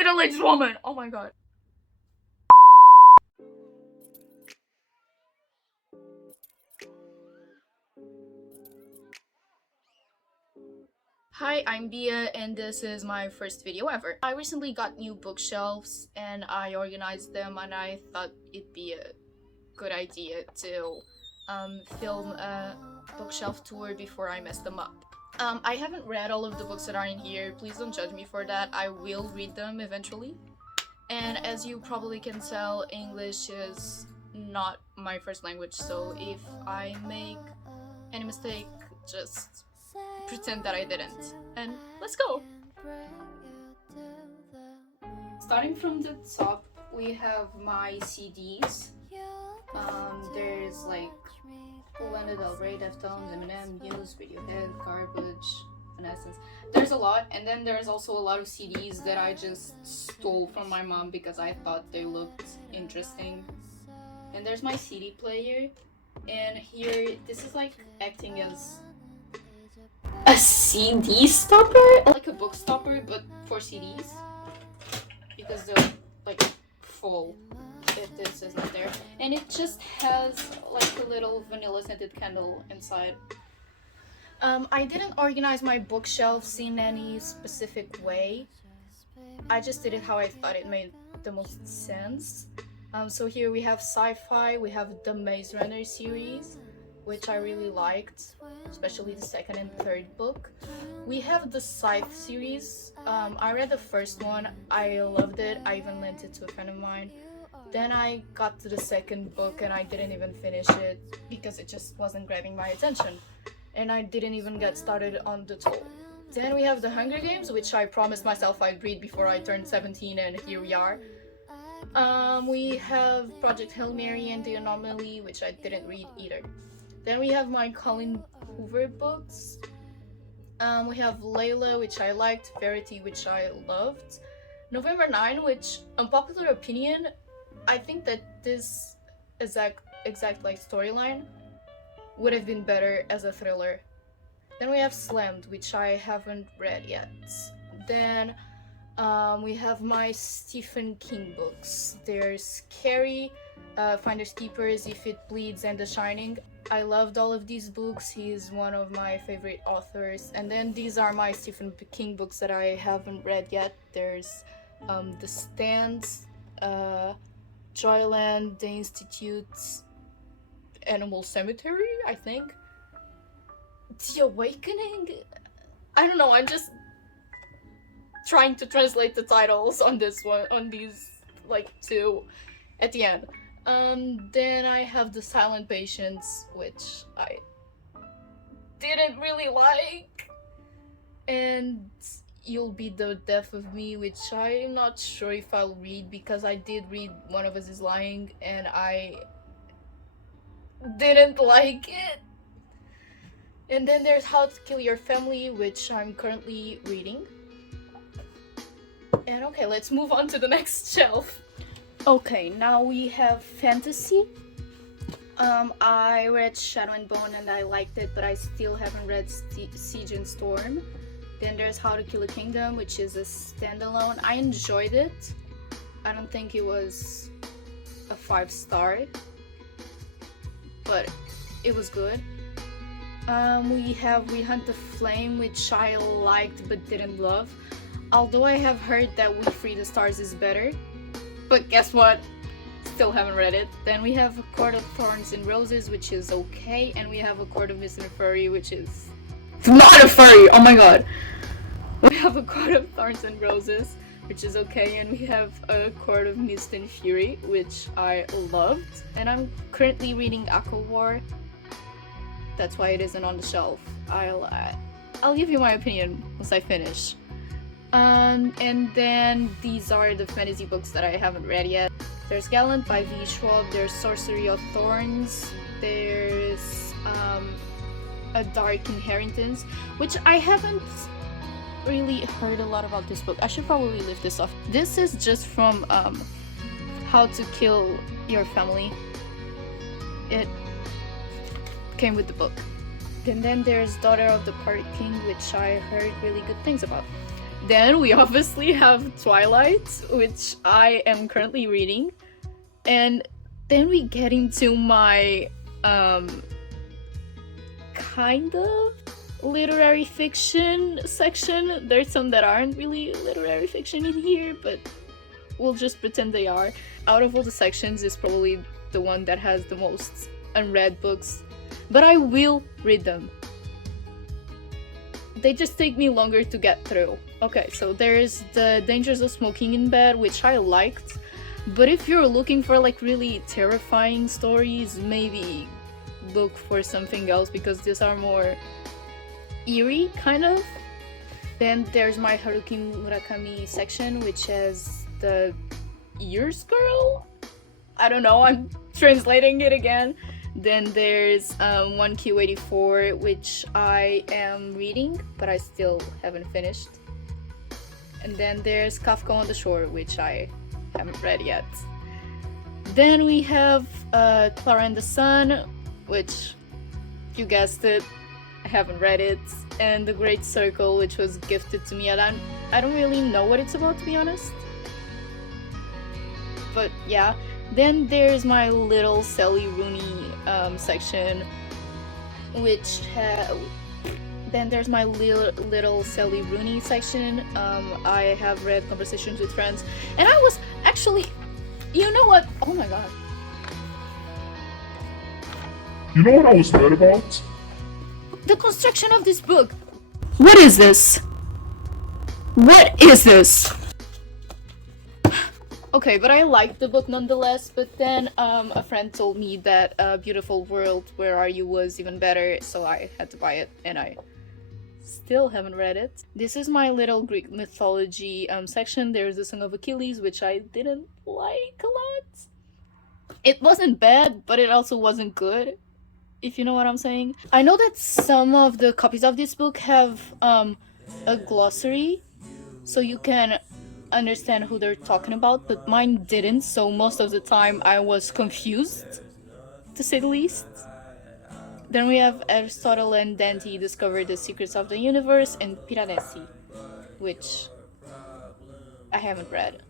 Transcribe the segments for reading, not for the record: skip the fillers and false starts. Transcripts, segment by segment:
middle-aged woman. Oh my god. Hi, I'm Bia and this is my first video ever. I recently got new bookshelves and I organized them and I thought it'd be a good idea to film a bookshelf tour before I mess them up. I haven't read all of the books that are in here, please don't judge me for that, I will read them eventually. And as you probably can tell, English is not my first language, so if I make any mistake, just pretend that I didn't. And let's go! Starting from the top, we have my CDs. There's like Lana Del Rey, Deftones, Eminem, Muse, Radiohead, Garbage, Evanescence. There's a lot, and then there's also a lot of CDs that I just stole from my mom because I thought they looked interesting. And there's my CD player, and here, this is like acting as a CD stopper? Like a book stopper, but for CDs. Because they're like full if this is not there. And it just has like a little vanilla scented candle inside. I didn't organize my bookshelves in any specific way. I just did it how I thought it made the most sense. So here we have sci-fi, we have the Maze Runner series, which I really liked, especially the second and third book. We have the Scythe series. I read the first one, I loved it, I even lent it to a friend of mine. Then I got to the second book and I didn't even finish it because it just wasn't grabbing my attention. And I didn't even get started on the Toll. Then we have the Hunger Games, which I promised myself I'd read before I turned 17, and here we are. We have Project Hail Mary and The Anomaly, which I didn't read either. Then we have my Colin Hoover books. We have Layla, which I liked, Verity, which I loved. November 9, which, unpopular opinion, I think that this exact like storyline would have been better as a thriller. Then we have Slammed, which I haven't read yet. Then we have my Stephen King books. There's Carrie, Finders Keepers, If It Bleeds, and The Shining. I loved all of these books. He's one of my favorite authors. And then these are my Stephen King books that I haven't read yet. There's The Stands, Joyland, The Institute, Animal Cemetery, I think. The Awakening? I don't know, I'm just trying to translate the titles on this one, on these like two at the end. Then I have The Silent Patients, which I didn't really like, and You'll Be the Death of Me, which I'm not sure if I'll read because I did read One of Us is Lying and I didn't like it. And then there's How to Kill Your Family, which I'm currently reading. And okay, let's move on to the next shelf. Okay, now we have fantasy. I read Shadow and Bone and I liked it, but I still haven't read Siege and Storm. Then there's How to Kill a Kingdom, which is a standalone. I enjoyed it. I don't think it was a 5-star, but it was good. We have We Hunt the Flame, which I liked but didn't love. Although I have heard that We Free the Stars is better. But guess what? Still haven't read it. Then we have A Court of Thorns and Roses, which is okay. And we have A Court of Mist and Fury, which is not a furry! Oh my god! We have A Court of Thorns and Roses, which is okay. And we have A Court of Mist and Fury, which I loved. And I'm currently reading Aqua War. That's why it isn't on the shelf. I'll give you my opinion once I finish. And then these are the fantasy books that I haven't read yet. There's Gallant by V. Schwab, there's Sorcery of Thorns, there's A Dark Inheritance, which I haven't really heard a lot about this book. I should probably leave this off. This is just from How to Kill Your Family. It came with the book. And then there's Daughter of the Party King, which I heard really good things about. Then we obviously have Twilight, which I am currently reading. And then we get into my kind of literary fiction section. There's some that aren't really literary fiction in here, but we'll just pretend they are. Out of all the sections, is probably the one that has the most unread books, but I will read them. They just take me longer to get through. Okay, so there's The Dangers of Smoking in Bed, which I liked, but if you're looking for like really terrifying stories, maybe look for something else, because these are more eerie, kind of. Then there's my Haruki Murakami section, which has the Ears Girl? I don't know, I'm translating it again. Then there's 1Q84, which I am reading, but I still haven't finished. And then there's Kafka on the Shore, which I haven't read yet. Then we have Clara and the Sun, which, you guessed it, I haven't read it. And The Great Circle, which was gifted to me, and I don't really know what it's about, to be honest. But yeah. Then there's my little Sally Rooney section, which then there's my little Sally Rooney section. I have read Conversations with Friends, and I was actually, you know what? Oh my god. You know what I was mad about? The construction of this book. What is this? What is this? Okay, but I liked the book nonetheless, but then a friend told me that Beautiful World, Where Are You was even better, so I had to buy it, and I still haven't read it. This is my little Greek mythology section. There's the Song of Achilles, which I didn't like a lot. It wasn't bad, but it also wasn't good, if you know what I'm saying. I know that some of the copies of this book have a glossary, so you can understand who they're talking about, but mine didn't, so most of the time I was confused, to say the least. Then we have Aristotle and Dante discover the secrets of the universe, and Piranesi, which I haven't read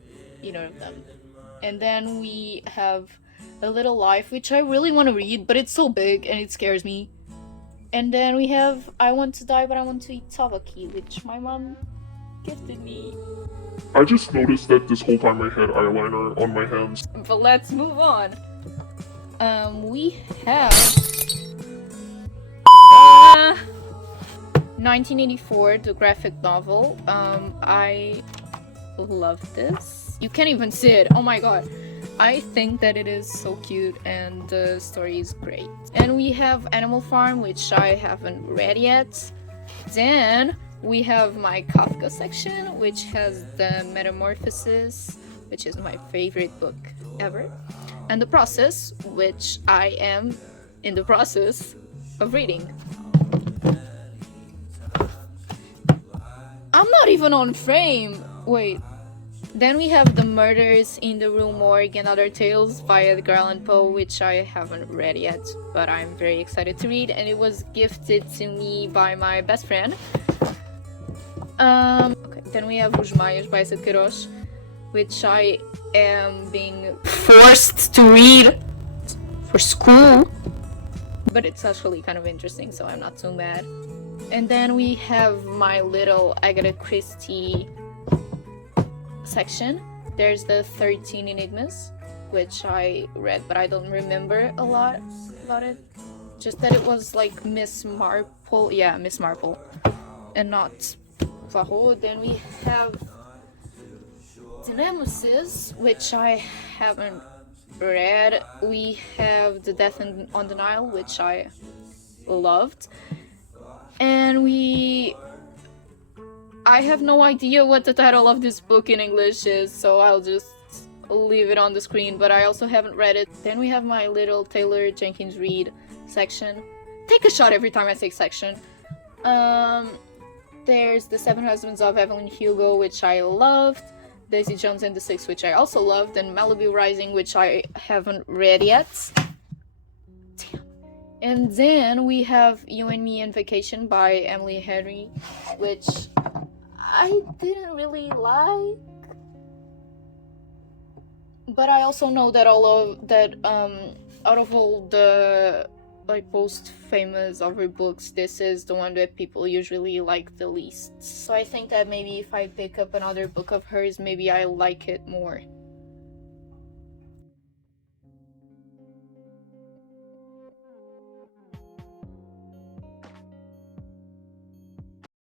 either of them. And then we have A Little Life, which I really want to read, but it's so big and it scares me. And then we have I Want to Die But I Want to Eat Tabaki, which my mom gifted me. I just noticed that this whole time I had eyeliner on my hands. But let's move on. We have 1984, the graphic novel. I love this. You can't even see it. Oh my god. I think that it is so cute and the story is great. And we have Animal Farm, which I haven't read yet. Then we have my Kafka section, which has the Metamorphosis, which is my favorite book ever, and The Process, which I am in the process of reading. I'm not even on frame! Wait. Then we have The Murders in the Rue Morgue and Other Tales by Edgar Allan Poe, which I haven't read yet, but I'm very excited to read, and it was gifted to me by my best friend. Okay, then we have Os Maias by Seth Queiroz, which I am being forced to read for school, but it's actually kind of interesting, so I'm not so mad. And then we have my little Agatha Christie section. There's the 13 Enigmas, which I read, but I don't remember a lot about it. Just that it was like Miss Marple, yeah, Miss Marple, and not Poirot. Then we have The Nemesis, which I haven't read. We have The Death on the Nile, which I loved. And I have no idea what the title of this book in English is, so I'll just leave it on the screen, but I also haven't read it. Then we have my little Taylor Jenkins Reid section. Take a shot every time I say section. There's The Seven Husbands of Evelyn Hugo, which I loved. Daisy Jones and the Six, which I also loved. And Malibu Rising, which I haven't read yet. Damn. And then we have You and Me and Vacation by Emily Henry, which I didn't really like. But I also know that out of all the like most famous of her books, this is the one that people usually like the least. So I think that maybe if I pick up another book of hers, maybe I'll like it more.